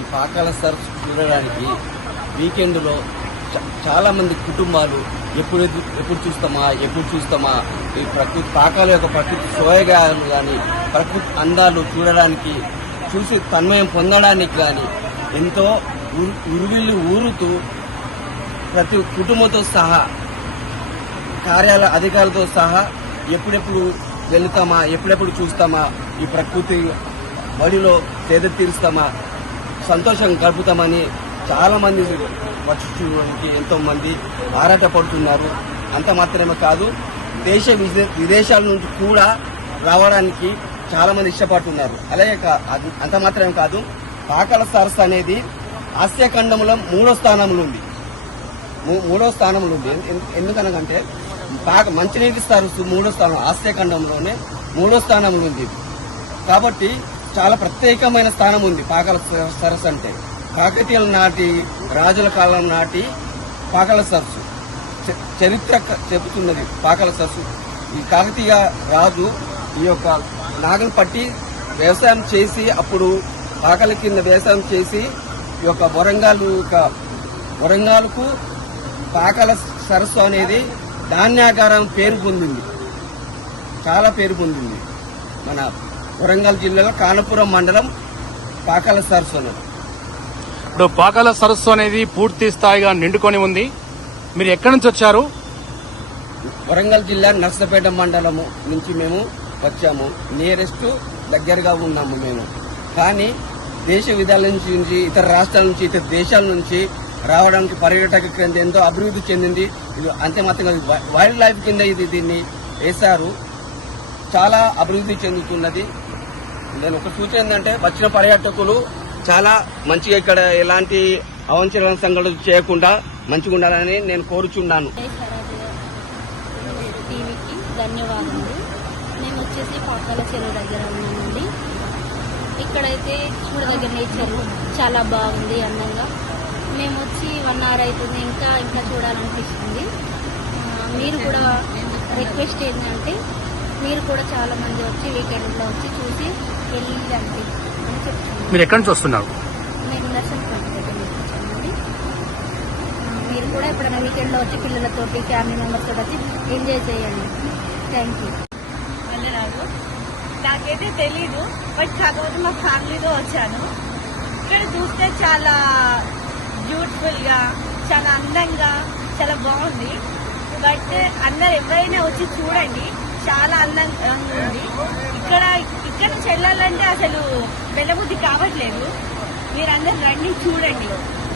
ఈ పాకాల సర్ఫ్ చూడడానికి వీకెండ్లో చాలా మంది కుటుంబాలు ఎప్పుడు చూస్తామా ఈ ప్రకృతి పాకాల యొక్క ప్రకృతి సోయగాలు కానీ ప్రకృతి అందాలు చూడడానికి చూసి తన్మయం పొందడానికి కానీ ఎంతో ఉరువిల్లు ఊరుతూ ప్రతి కుటుంబంతో సహా కార్యాల అధికారులతో సహా ఎప్పుడెప్పుడు వెళుతామా ఎప్పుడెప్పుడు చూస్తామా ఈ ప్రకృతి బడిలో సేద తీరుస్తామా సంతోషం గడుపుతామని చాలా మంది వచ్చి చూడడానికి ఎంతో మంది ఆరాటపడుతున్నారు. అంత మాత్రమే కాదు, విదేశాల నుంచి కూడా రావడానికి చాలా మంది ఇష్టపడుతున్నారు. అలాగే అంత మాత్రమే కాదు, పాకాల సరస్సు అనేది ఆసియా ఖండంలో మూడో స్థానంలో ఉంది. ఎందుకనకంటే మంచినీటి సరస్సు మూడో స్థానం, ఆసియా ఖండంలోనే మూడో స్థానంలో ఉంది. కాబట్టి చాలా ప్రత్యేకమైన స్థానం ఉంది పాకాల సరస్సు అంటే. కాకతీయుల నాటి రాజుల కాలం నాటి పాకాల సరస్సు చరిత్ర చెబుతున్నది. పాకాల సరస్సు ఈ కాకతీయ రాజు ఈ యొక్క నాగలు పట్టి వ్యవసాయం చేసి అప్పుడు పాకాల కింద వ్యవసాయం చేసి ఈ యొక్క వరంగాలకు పాకాల సరస్సు అనేది ధాన్యాగారం పేరు పొందింది, చాలా పేరు పొందింది. మన వరంగల్ జిల్లాలో కానపురం మండలం పాకాల సరస్సు అనేది. ఇప్పుడు పాకాల సరస్సు అనేది పూర్తి స్థాయిగా నిండుకొని ఉంది. మీరు ఎక్కడి నుంచి వచ్చారు? వరంగల్ జిల్లా నర్సపేట మండలము నుంచి మేము వచ్చాము. నియరెస్ట్ దగ్గరగా ఉన్నాము మేము. కానీ దేశ విధాల నుంచి ఇతర రాష్ట్రాల నుంచి ఇతర దేశాల నుంచి రావడానికి పర్యాటక కేంద్రం ఎంతో అభివృద్ధి చెందింది. ఇది అంతే మాత్రంగా వైల్డ్ లైఫ్ కింద దీన్ని వేశారు. చాలా అభివృద్ధి చెందుతున్నది. నేను ఒక సూచన ఏంటంటే, వచ్చిన పర్యాటకులు చాలా మంచిగా ఇక్కడ ఎలాంటి అవాంఛనీయ సంఘటనలు చేయకుండా మంచిగా ఉండాలని నేను కోరుచున్నాను. టీవీకి ధన్యవాదాలు. మేము వచ్చేసి పాకాల చెరువు దగ్గర ఉన్నామండి. ఇక్కడైతే చూడదగ్గ నేచర్ చాలా బాగుంది, అందంగా. మేము వచ్చి 1 hour అవుతుంది, ఇంకా చూడాలనిపిస్తుంది. మీరు కూడా రిక్వెస్ట్ ఏంటంటే, మీరు కూడా చాలా మంది వచ్చి వీకెండ్లో వచ్చి చూసి వెళ్ళండి అని చెప్తున్నాను. మీరు ఎక్కడి నుంచి వస్తున్నారు? మేము నర్సంపేట దగ్గర నుంచి వచ్చామండి. మీరు కూడా ఎప్పుడైనా వీకెండ్లో వచ్చి పిల్లలతోటి ఫ్యామిలీ మెంబర్స్ వచ్చి ఎంజాయ్ చేయండి. Thank you. నాకైతే తెలీదు, బట్ కాకపోతే మా ఫ్యామిలీతో వచ్చాను. ఇక్కడ చూస్తే చాలా బ్యూటిఫుల్ గా, చాలా అందంగా, చాలా బాగుంది. బట్ అందరు ఎవరైనా వచ్చి చూడండి, చాలా అందంగా ఉంది. ఇక్కడ నుంచి వెళ్ళాలంటే అసలు వెళ్ళబుద్ధి కావట్లేదు. మీరందరూ రండి, చూడండి.